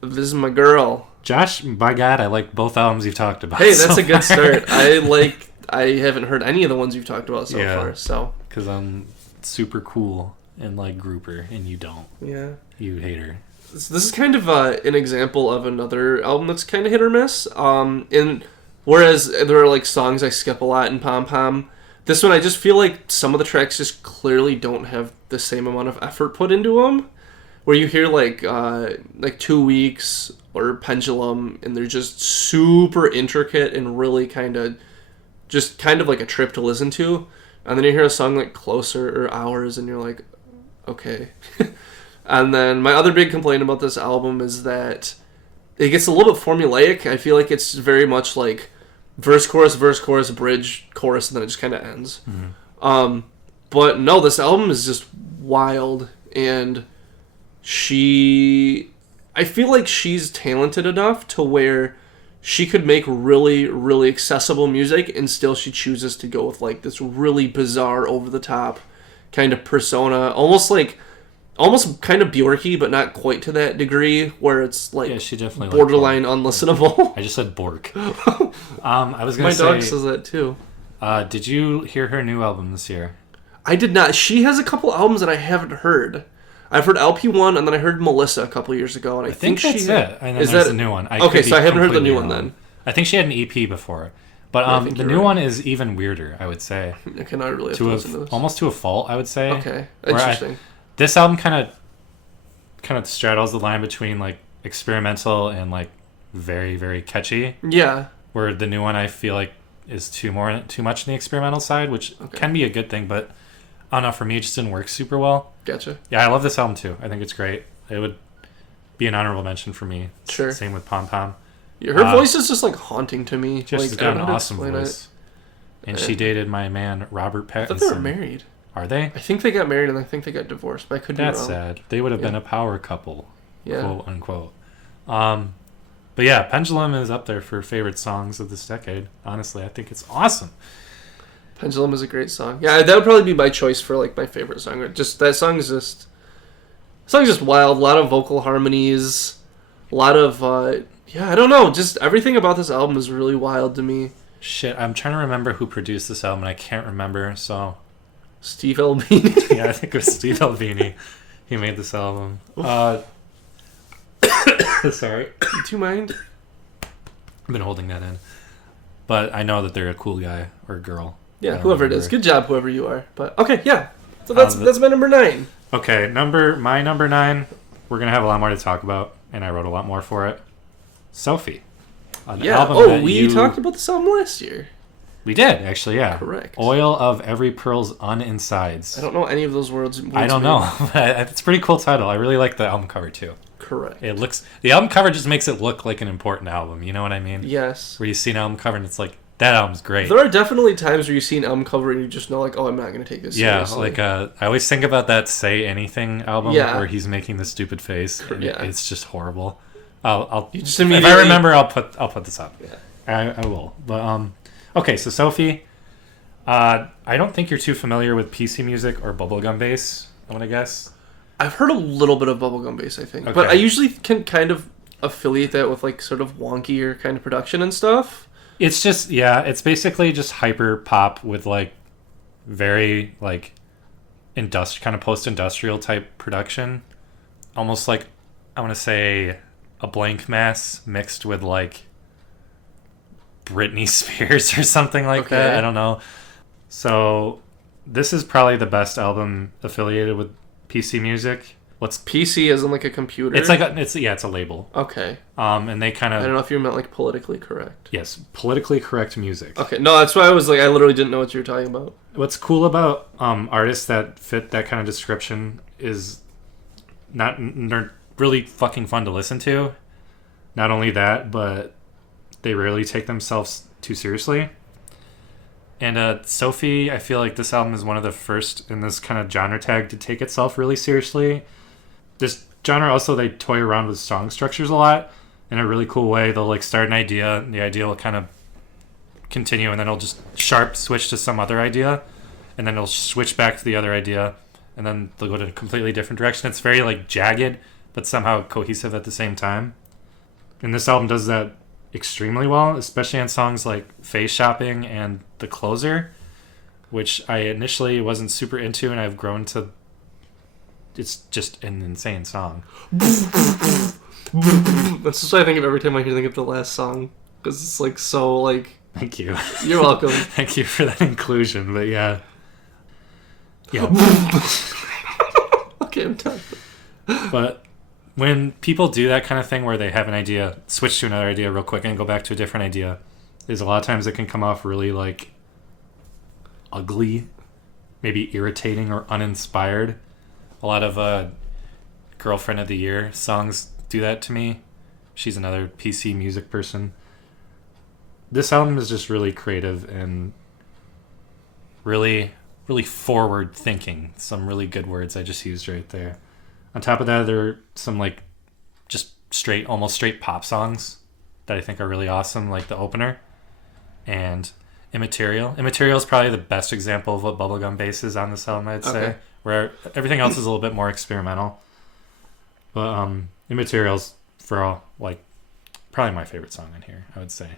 this is my girl. Josh, by God, I like both albums you've talked about. Hey, that's so a good start. I haven't heard any of the ones you've talked about so Yeah. far. So Because I'm super cool and like grouper, and you don't. yeah. You hater. This is kind of an example of another album that's kind of hit or miss. And whereas there are like songs I skip a lot in Pom Pom, this one I just feel like some of the tracks just clearly don't have the same amount of effort put into them. Where you hear like 2 Weeks or Pendulum, and they're just super intricate and really kind of like a trip to listen to. And then you hear a song like Closer or Hours, and you're like, okay. And then my other big complaint about this album is that it gets a little bit formulaic. I feel like it's very much like verse, chorus, bridge, chorus, and then it just kind of ends. Mm-hmm. But no, this album is just wild, and I feel like she's talented enough to where she could make really, really accessible music, and still she chooses to go with like this really bizarre, over-the-top kind of persona, almost kind of Bjorky, but not quite to that degree, where it's like She definitely borderline unlistenable. I just said Bork. I was gonna My say. dog says that too. Did you hear her new album this year? I did not. She has a couple albums that I haven't heard. I've heard LP1, and then I heard Melissa a couple years ago, and I think that's she it. And then is there's that the new one. okay, so I haven't heard the new one wrong. then. I think she had an EP before, but I think the you're new right. one is even weirder. I would say Okay, now I really have to listen to this. almost to a fault. I would say. Okay, Where interesting. This album kind of straddles the line between like experimental and like very, very catchy. Yeah. Where the new one I feel like is too much in the experimental side, which can be a good thing, but I don't know, for me it just didn't work super well. Gotcha. Yeah, I love this album too. I think it's great. It would be an honorable mention for me. Sure. Same with Pom Pom. Yeah, her voice is just like haunting to me. Just like, got I an don't know how to awesome explain voice. And she dated my man Robert Pattinson. I thought they were married. Are they? I think they got married, and I think they got divorced, but I could be wrong. That's sad. They would have been a power couple, Yeah. quote unquote. But yeah, Pendulum is up there for favorite songs of this decade. Honestly, I think it's awesome. Pendulum is a great song. Yeah, that would probably be my choice for like my favorite song. Just that song's just wild. A lot of vocal harmonies, a lot of I don't know. Just everything about this album is really wild to me. Shit, I'm trying to remember who produced this album, and I can't remember. So Steve Albini. yeah, I think it was Steve Albini. He made this album. Sorry. Do you mind? I've been holding that in. But I know that they're a cool guy or girl. Yeah, I don't whoever it remember. is. Good job, whoever you are. But okay, yeah. So that's my number 9. Okay, my number 9. We're gonna have a lot more to talk about, and I wrote a lot more for it. Sophie. Yeah. Oh, we talked about this album last year. We did actually. Yeah. Correct. Oil of Every Pearl's Uninsides. I don't know any of those words. I don't know. It's a pretty cool title. I really like the album cover too. Correct. The album cover just makes it look like an important album. You know what I mean? Yes. Where you see an album cover and it's like, that album's great. There are definitely times where you see an album cover and you just know, like, oh, I'm not going to take this seriously. Like I always think about that Say Anything album where he's making the stupid face. And it's just horrible. I'll you just if I remember, I'll put this up. Yeah. I will. But okay, so Sophie, I don't think you're too familiar with PC music or bubblegum bass. I'm gonna guess. I've heard a little bit of bubblegum bass, I think, Okay. but I usually can kind of affiliate that with like sort of wonkier kind of production and stuff. It's just it's basically just hyper pop with like very like kind of post-industrial type production, almost like I want to say a Blank Mass mixed with like Britney Spears or something like that. I don't know. So this is probably the best album affiliated with PC music. What's PC as in like a computer? It's like it's a label. Okay. And they kind of I don't know if you meant like politically correct. Yes, politically correct music. Okay. No, that's why I was like I literally didn't know what you were talking about. What's cool about artists that fit that kind of description is they're really fucking fun to listen to. Not only that, but they rarely take themselves too seriously. And Sophie, I feel like this album is one of the first in this kind of genre tag to take itself really seriously. This genre also, they toy around with song structures a lot in a really cool way. They'll like start an idea, and the idea will kind of continue, and then it'll just sharp switch to some other idea, and then it'll switch back to the other idea, and then they'll go to a completely different direction. It's very like jagged, but somehow cohesive at the same time. And this album does that extremely well, especially on songs like Face Shopping and The Closer, which I initially wasn't super into, and I've grown to. It's just an insane song. That's just what I think of every time I think of the last song, because it's like so like. Thank you. You're welcome. Thank you for that inclusion. But yeah. Okay, I'm done. But when people do that kind of thing where they have an idea, switch to another idea real quick and go back to a different idea, is a lot of times it can come off really like ugly, maybe irritating or uninspired. A lot of Girlfriend of the Year songs do that to me. She's another PC music person. This album is just really creative and really, really forward thinking. Some really good words I just used right there. On top of that, there are some like just almost straight pop songs that I think are really awesome, like the opener and Immaterial. Immaterial is probably the best example of what bubblegum bass is on this album, I'd say. Okay. Where everything else is a little bit more experimental. But Immaterial's for all like probably my favorite song in here, I would say.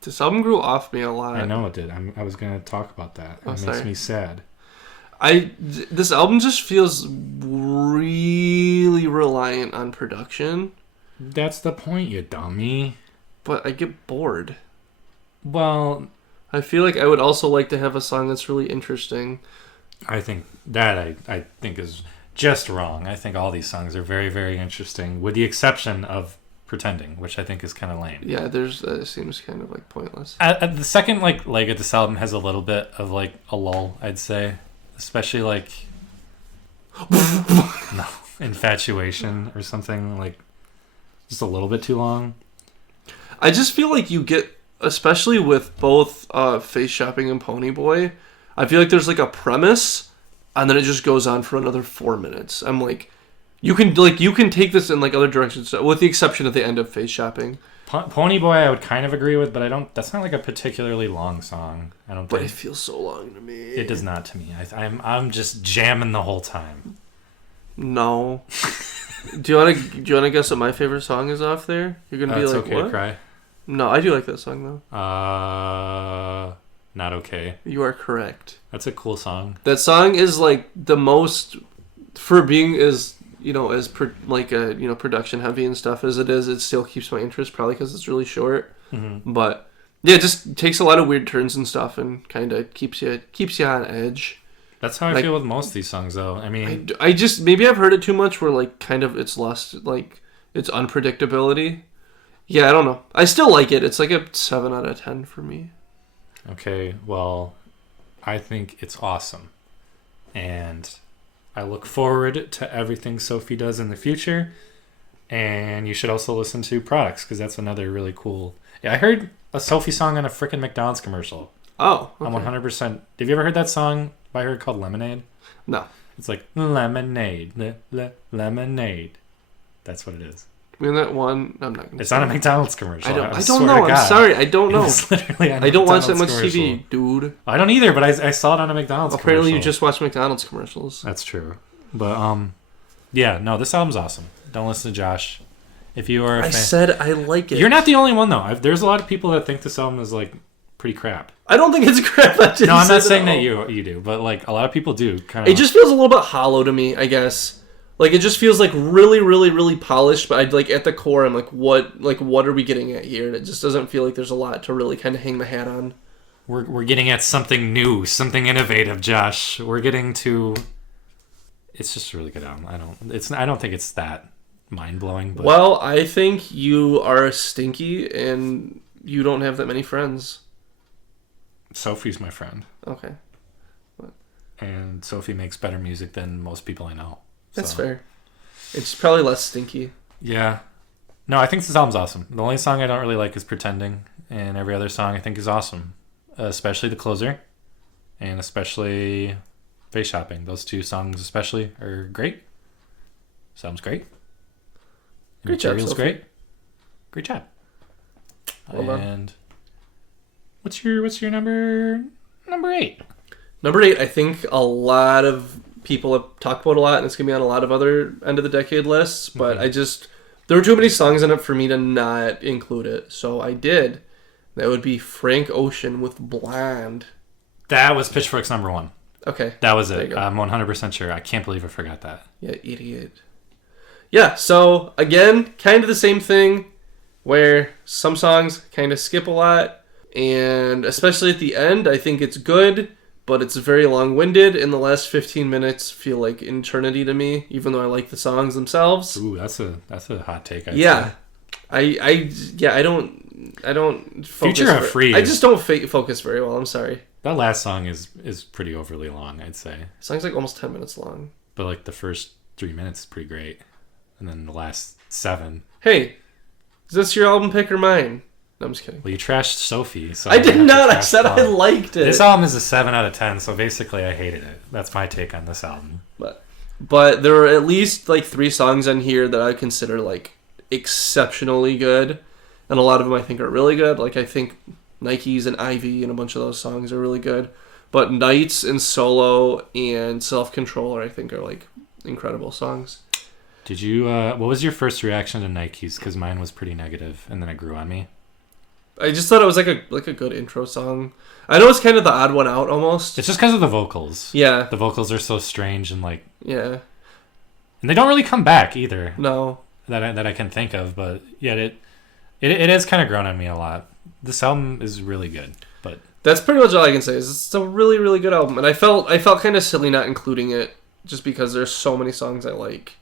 This album grew off me a lot. I know it did. I was going to talk about that. It makes me sad. This album just feels really reliant on production. That's the point, you dummy. But I get bored. Well, I feel like I would also like to have a song that's really interesting. I think that I think is just wrong. I think all these songs are very, very interesting, with the exception of Pretending, which I think is kind of lame. Yeah, seems kind of like pointless. At the second like leg of this album has a little bit of like a lull, I'd say, especially like no, Infatuation or something, like just a little bit too long. I just feel like you get, especially with both Face Shopping and Pony Boy, I feel like there's like a premise and then it just goes on for another 4 minutes. I'm like, you can take this in like other directions, with the exception of the end of Face Shopping. Pony Boy I would kind of agree with, but that's not like a particularally long song. I don't think. But it feels so long to me. It does not to me. I'm just jamming the whole time. No. Do you want to guess what my favorite song is off there? You're gonna be It's like, okay what? to cry. No, I do like that song though. Not okay. You are correct. That's a cool song. That song is like the most, for being as production heavy and stuff as it is. It still keeps my interest, probably because it's really short. Mm-hmm. But yeah, it just takes a lot of weird turns and stuff, and kind of keeps you on edge. That's how I feel with most of these songs, though. I mean, I just, maybe I've heard it too much, where like kind of it's lost like its unpredictability. Yeah, I don't know. I still like it. It's like a 7 out of 10 for me. Okay, well, I think it's awesome, and I look forward to everything Sophie does in the future. And you should also listen to Products, because that's another really cool. Yeah, I heard a Sophie song on a freaking McDonald's commercial. Oh, okay. I'm 100%. Have you ever heard that song by her called Lemonade? No. It's like lemonade, lemonade. That's what it is. I mean, that one, I'm not gonna. It's on a McDonald's commercial. I don't know. I'm sorry. I don't know. It's literally on a I don't watch that much McDonald's TV, commercial. dude. I don't either, but I saw it on a McDonald's Apparently, commercial. you just watch McDonald's commercials. That's true. But, yeah, no, this album's awesome. Don't listen to Josh. If you are a fan. I said I like it. You're not the only one, though. There's a lot of people that think this album is, like, pretty crap. I don't think it's crap. No, I'm not saying that you do, but, like, a lot of people do. Kind of. It just feels a little bit hollow to me, I guess. Like, it just feels like really, really, really polished, but I'd like at the core, I'm like, what are we getting at here? And it just doesn't feel like there's a lot to really kind of hang the hat on. We're getting at something new, something innovative, Josh. We're getting to. It's just a really good album. I don't think it's that mind blowing. But... Well, I think you are stinky and you don't have that many friends. Sophie's my friend. Okay. And Sophie makes better music than most people I know. That's fair. It's probably less stinky. Yeah. No, I think this album's awesome. The only song I don't really like is Pretending, and every other song I think is awesome. Especially The Closer, and especially Face Shopping. Those two songs especially are great. Sounds great. Great job, Material's Sophie. great. Great job. Well done. And what's your number 8? Number 8, I think a lot of people have talked about a lot, and it's gonna be on a lot of other end of the decade lists. But there were too many songs in it for me to not include it, so I did. That would be Frank Ocean with Blind. That was Pitchfork's number one. Okay. That was it. I'm 100% sure. I can't believe I forgot that. Yeah, idiot. Yeah, so again, kind of the same thing where some songs kind of skip a lot, and especially at the end, I think it's good, but it's very long-winded, and the last 15 minutes feel like eternity to me, even though I like the songs themselves. Ooh, that's a hot take. I'd Yeah. say. I don't focus Future of Free. I just don't focus very well. I'm sorry. That last song is pretty overly long, I'd say. The song's like almost 10 minutes long. But like the first 3 minutes is pretty great. And then the last 7. Hey, is this your album pick or mine? No, I'm just kidding. Well, you trashed Sophie. So I did not. I trash said I Bob. liked it. This album is a 7 out of 10, so basically I hated it. That's my take on this album. But there are at least like 3 songs on here that I consider like exceptionally good, and a lot of them I think are really good. Like I think Nikes and Ivy and a bunch of those songs are really good. But Nights and Solo and Self Control I think are like incredible songs. Did you? What was your first reaction to Nikes? Because mine was pretty negative, and then it grew on me. I just thought it was like a good intro song. I know it's kind of the odd one out almost. It's just because of the vocals. Yeah. The vocals are so strange and like. Yeah. And they don't really come back either. No. That I can think of, but yeah, it has kind of grown on me a lot. This album is really good, but that's pretty much all I can say. Is it's a really really good album, and I felt kind of silly not including it just because there's so many songs I like.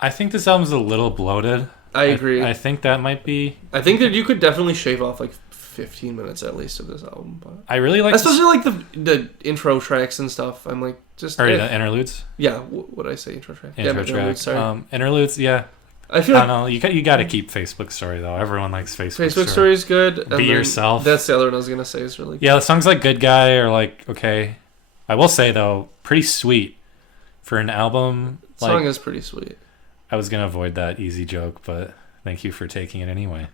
I think this album's a little bloated. I agree. I think that might be. I think that you could definitely shave off like 15 minutes at least of this album, but I really like, especially like the intro tracks and stuff. I'm like just the interludes. Yeah, what did I say? Intro track. Intro track. Interludes, sorry. Interludes. Yeah. I feel. I don't know. You got to keep Facebook Story though. Everyone likes Facebook Story is good. And Be Yourself. That's the other one I was gonna say is really good. Yeah, the songs like Good Guy are like okay. I will say though, pretty sweet for an album. The song is pretty sweet. I was gonna avoid that easy joke, but thank you for taking it anyway.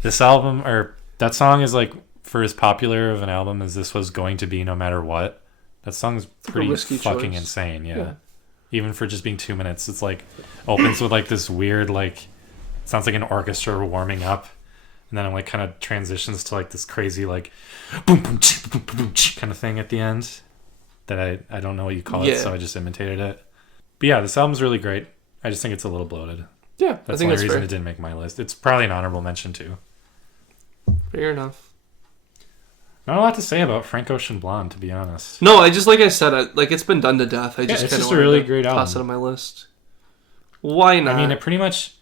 This album or that song is like for as popular of an album as this was going to be, no matter what. That song's pretty fucking insane. Yeah. Even for just being 2 minutes, it's like opens with like this weird like sounds like an orchestra warming up, and then it like kind of transitions to like this crazy like boom boom boom boom kind of thing at the end that I don't know what you call it, so I just imitated it. But yeah, this album's really great. I just think it's a little bloated. Yeah, that's the only reason it didn't make my list. It's probably an honorable mention too. Fair enough. Not a lot to say about Frank Ocean Blonde, to be honest. No, I just like I said, like it's been done to death. It's just a really great album. Toss it on my list. Why not? I mean, it pretty much.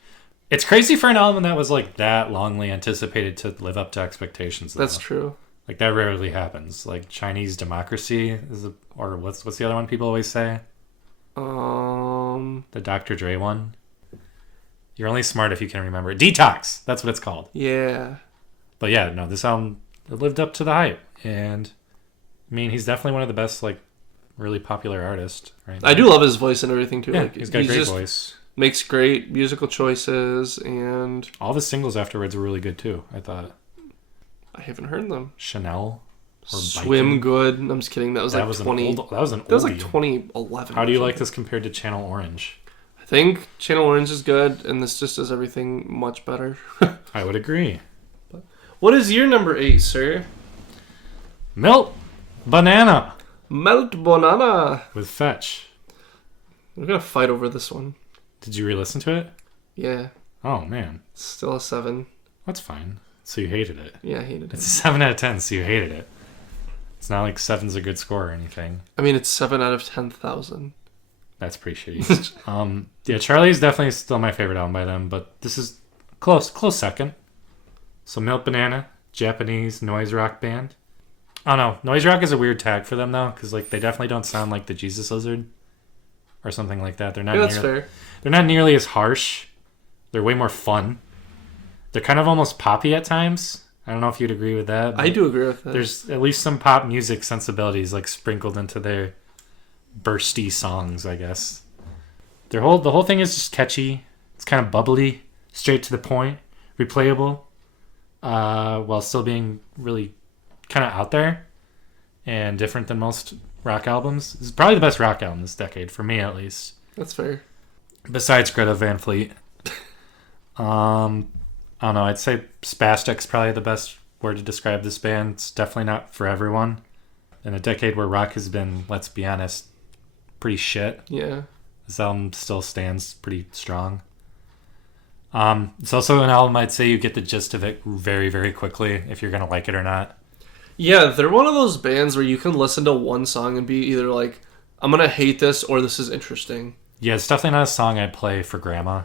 It's crazy for an album that was like that longly anticipated to live up to expectations. Though. That's true. Like that rarely happens. Like Chinese Democracy or what's the other one people always say? The Dr. Dre one. You're only smart if you can remember it. Detox. That's what it's called. Yeah. But yeah, no, this album lived up to the hype, and I mean, he's definitely one of the best, like, really popular artists. Right? I do love his voice and everything too. Yeah, like, he's got a great voice. Makes great musical choices, and all the singles afterwards were really good too. I thought. I haven't heard them. Chanel. Or Swim Good. I'm just kidding. That was 20. That was an oldie. That was like 2011. How do you like this compared to Channel Orange? I think Channel Orange is good, and this just does everything much better. I would agree. What is your number 8, sir? Melt Banana. Melt Banana. With Fetch. We're going to fight over this one. Did you re-listen to it? Yeah. Oh, man. Still a 7. That's fine. So you hated it. Yeah, I hated it. It's a 7 out of 10, so you hated it. It's not like 7's a good score or anything. I mean, it's 7 out of 10,000. That's pretty shitty. Yeah, Charlie's definitely still my favorite album by them, but this is close second. So Melt Banana, Japanese noise rock band. I don't know. Noise rock is a weird tag for them though, because like they definitely don't sound like the Jesus Lizard or something like that. They're not. Yeah, that's fair. They're not nearly as harsh. They're way more fun. They're kind of almost poppy at times. I don't know if you'd agree with that. I do agree with that. There's at least some pop music sensibilities like sprinkled into their bursty songs, I guess. The whole thing is just catchy. It's kind of bubbly, straight to the point, replayable. While still being really kind of out there and different than most rock albums. It's probably the best rock album this decade, for me at least. That's fair. Besides Greta Van Fleet. I don't know, I'd say Spastic's probably the best word to describe this band. It's definitely not for everyone. In a decade where rock has been, let's be honest, pretty shit. Yeah. This album still stands pretty strong. It's also an album I'd say you get the gist of it very, very quickly if you're going to like it or not. Yeah, they're one of those bands where you can listen to one song and be either like, I'm going to hate this or this is interesting. Yeah, it's definitely not a song I'd play for grandma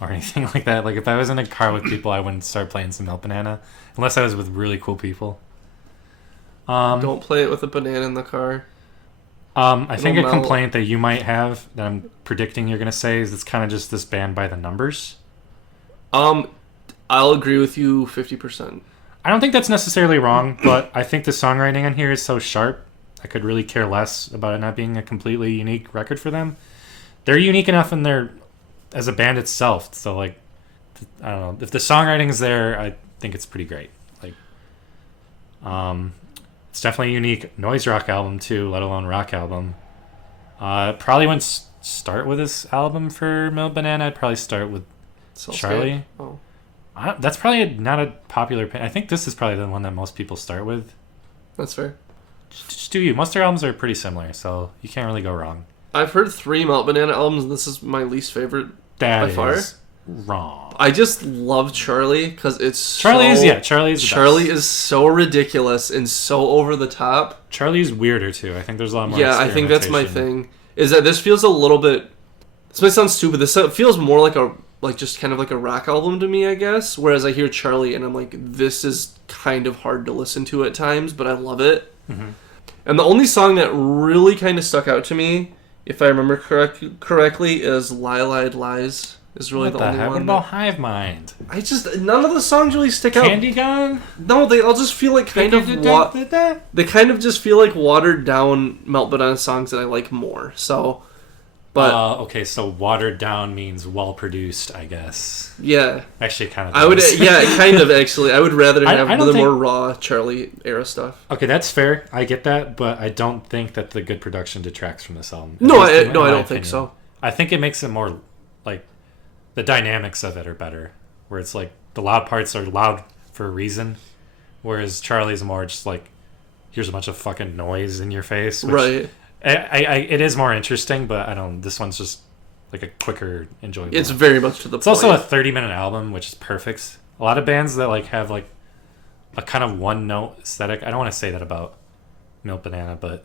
or anything like that. Like, if I was in a car with people, I wouldn't start playing some Milk Banana unless I was with really cool people. Don't play it with a banana in the car. I think a complaint that you might have that I'm predicting you're going to say is it's kind of just this band by the numbers. I'll agree with you 50%. I don't think that's necessarily wrong, but I think the songwriting on here is so sharp, I could really care less about it not being a completely unique record for them. They're unique enough in their as a band itself, so like, I don't know, if the songwriting is there, I think it's pretty great. Like, it's definitely a unique noise rock album too, let alone rock album. Probably wouldn't start with this album for Milk Banana. I'd probably start with Charlie. Oh. That's probably not a popular I think this is probably the one that most people start with. That's fair. Just do you. Most of their albums are pretty similar, so you can't really go wrong. I've heard 3 Milk Banana albums, and this is my least favorite That by far. is wrong. I just love Charlie because it's Charlie is so ridiculous and so over the top. Charlie's weirder too. I think there's a lot more. Yeah, I think that's my thing. Is that this feels a little bit. This might sound stupid. This feels more like just kind of like a rock album to me, I guess. Whereas I hear Charlie and I'm like, this is kind of hard to listen to at times, but I love it. Mm-hmm. And the only song that really kind of stuck out to me, if I remember correctly, is "Lied Lies." Is really the only one. What about Hive Mind? None of the songs really stick out. Candy Gun? No, they all just feel like they kind of just feel like watered down Melt Banana songs that I like more. So, but okay, so watered down means well produced, I guess. Yeah, actually, kind of. I would, kind of actually. I would rather have the more raw Charlie era stuff. Okay, that's fair. I get that, but I don't think that the good production detracts from this album. No, I don't think so. I think it makes it more like. The dynamics of it are better, where it's like the loud parts are loud for a reason, whereas Charlie's more just like, here's a bunch of fucking noise in your face. Right. It is more interesting, but this one's just like a quicker, enjoyable. It's very much to the point. It's also a 30-minute album, which is perfect. A lot of bands that like have like a kind of one-note aesthetic. I don't want to say that about Milk Banana, but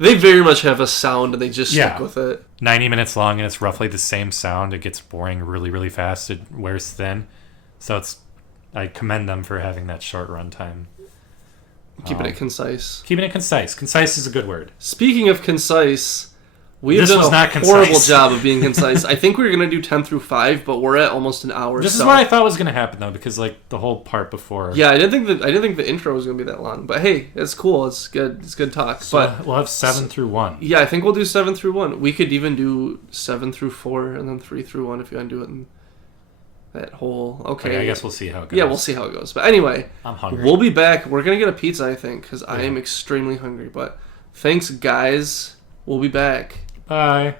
they very much have a sound and they just stick with it. 90 minutes long and it's roughly the same sound. It gets boring really, really fast. It wears thin. So I commend them for having that short runtime. Keeping it concise. Keeping it concise. Concise is a good word. Speaking of concise, we've done a horrible job of being concise. I think we were going to do 10 through 5, but we're at almost an hour. This is what I thought was going to happen, though, because like the whole part before. Yeah, I didn't think the intro was going to be that long, but hey, it's cool. It's good. It's good talk. So but we'll have 7 through 1. Yeah, I think we'll do 7 through 1. We could even do 7 through 4 and then 3 through 1 if you want to do it in that whole. Okay, I guess we'll see how it goes. Yeah, we'll see how it goes. But anyway, I'm hungry. We'll be back. We're going to get a pizza, I think, because I am extremely hungry. But thanks, guys. We'll be back. Bye.